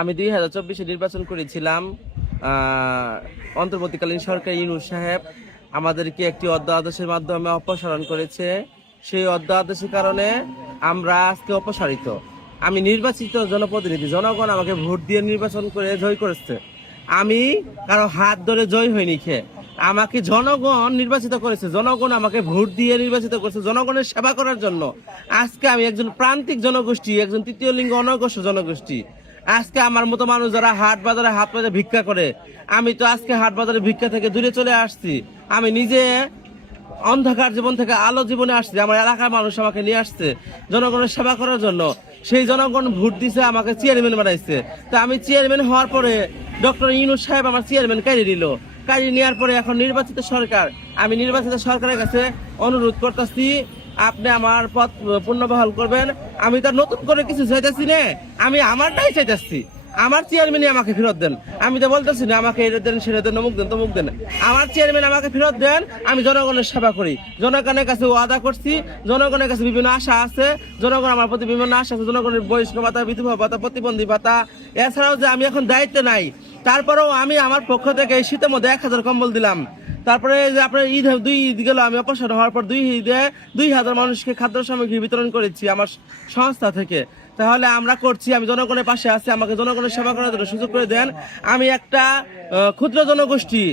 আমি 2024-এ নির্বাচন করেছিলাম। অন্তর্বর্তীকালীন সরকার ইউনূস সাহেব আমাদেরকে একটি অধ্যাদেশের মাধ্যমে অপসারণ করেছে। সেই অধ্যাদেশের কারণে আমরা আজকে অপসারিত। আমি নির্বাচিত জনপ্রতিনিধি, জনগণ আমাকে ভোট দিয়ে নির্বাচন করে জয় করেছে। আমি কারো হাত ধরে জয় হয়নি খেয়ে, আমাকে জনগণ নির্বাচিত করেছে, জনগণ আমাকে ভোট দিয়ে নির্বাচিত করেছে জনগণের সেবা করার জন্য। আজকে আমি একজন প্রান্তিক জনগোষ্ঠী, একজন তৃতীয় লিঙ্গ অনগ্রসর জনগোষ্ঠী। আজকে আমার মতো মানুষ যারা হাট বাজারে হাত পাতে ভিক্ষা করে, আমি তো আজকে হাট বাজারে ভিক্ষা থেকে দূরে চলে আসছি। আমি নিজে অন্ধকার জীবন থেকে আলো জীবনে আসছি। আমার এলাকার মানুষ আমাকে নিয়ে আসছে জনগণের সেবা করার জন্য। সেই জনগণ ভোট দিছে, আমাকে চেয়ারম্যান বানাইছে। তা আমি চেয়ারম্যান হওয়ার পরে ডক্টর ইউনূস সাহেব আমার চেয়ারম্যান কাটিয়ে দিল। কাটিয়ে নেওয়ার পরে এখন নির্বাচিত সরকার, আমি নির্বাচিত সরকারের কাছে অনুরোধ করতেছি, আপনি আমার পদ পুনর্বহাল করবেন। আমি তো নতুন করে কিছু চাইতেছি না, আমি আমারটাই চাইতেছি। আমার চেয়ারম্যানই আমাকে ফেরত দেন। আমি তো বলতেছি না আমাকে এটা দেন সেটা দেন, অমুক দেন তমুক দেন। আমার চেয়ারম্যান আমাকে ফেরত দেন, আমি জনগণের সেবা করি। জনগণের কাছে ওয়াদা করছি, জনগণের কাছে বিভিন্ন আশা আছে, জনগণ আমার প্রতি বিভিন্ন আশা আছে। জনগণের বয়স্ক ভাতা, বিধবা ভাতা, প্রতিবন্ধী ভাতা, এছাড়াও যে আমি এখন দায়িত্ব নাই, তারপরেও আমি আমার পক্ষ থেকে এই শীতের মধ্যে 1000 কম্বল দিলাম। তারপরে যে আপনার দুই ঈদ গেল, আমি অপসারণ হওয়ার পর 2 ঈদে 2000 মানুষকে খাদ্য সামগ্রী বিতরণ করেছি আমার সংস্থা থেকে। তাহলে আমরা করছি, আমি জনগণের পাশে আছি, আমাকে জনগণের সেবা করার জন্য সুযোগ করে দেন। আমি একটা ক্ষুদ্র জনগোষ্ঠী,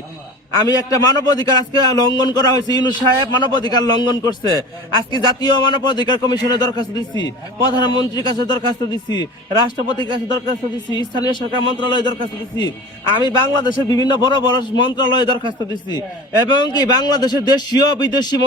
আমি একটা মানবাধিকার আজকে লঙ্ঘন করা হয়েছে। ইউনূস সাহেব মানবাধিকার লঙ্ঘন করছে। আজকে জাতীয় মানবাধিকার কমিশনে দরখাস্ত দিচ্ছি, প্রধানমন্ত্রীর কাছে দরখাস্ত দিচ্ছি, রাষ্ট্রপতির কাছে দরখাস্ত দিচ্ছি, স্থানীয় সরকার মন্ত্রণালয়ে দরখাস্ত দিচ্ছি, আমি বাংলাদেশের বিভিন্ন বড় বড় মন্ত্রণালয়ে দরখাস্ত দিচ্ছি, এবং কি বাংলাদেশের দেশীয় বিদেশি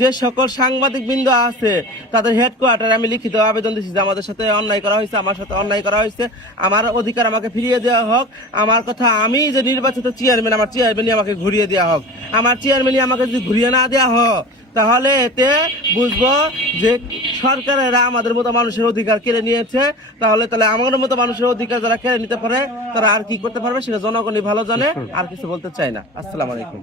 যে সকল সাংবাদিক বৃন্দ আছে তাদের হেডকোয়ার্টারে আমি লিখিত আবেদন দিচ্ছি যে আমাদের সাথে অন্যায় করা হয়েছে, আমার সাথে অন্যায় করা হয়েছে, আমার অধিকার আমাকে ফিরিয়ে দেওয়া হোক। আমার কথা, আমি যে নির্বাচিত চেয়ারম্যান, আমার চেয়ারম্যানই আমাকে ঘুরিয়ে দেওয়া হোক। আমার চেয়ারম্যানই আমাকে যদি ঘুরিয়ে না দেওয়া হোক, তাহলে এতে বুঝবো যে সরকারেরা আমাদের মতো মানুষের অধিকার কেড়ে নিয়েছে। তাহলে আমাদের মতো মানুষের অধিকার যারা কেড়ে নিতে পারে, তারা আর কি করতে পারবে সেটা জনগণই ভালো জানে। আর কিছু বলতে চাই না। আসসালামু আলাইকুম।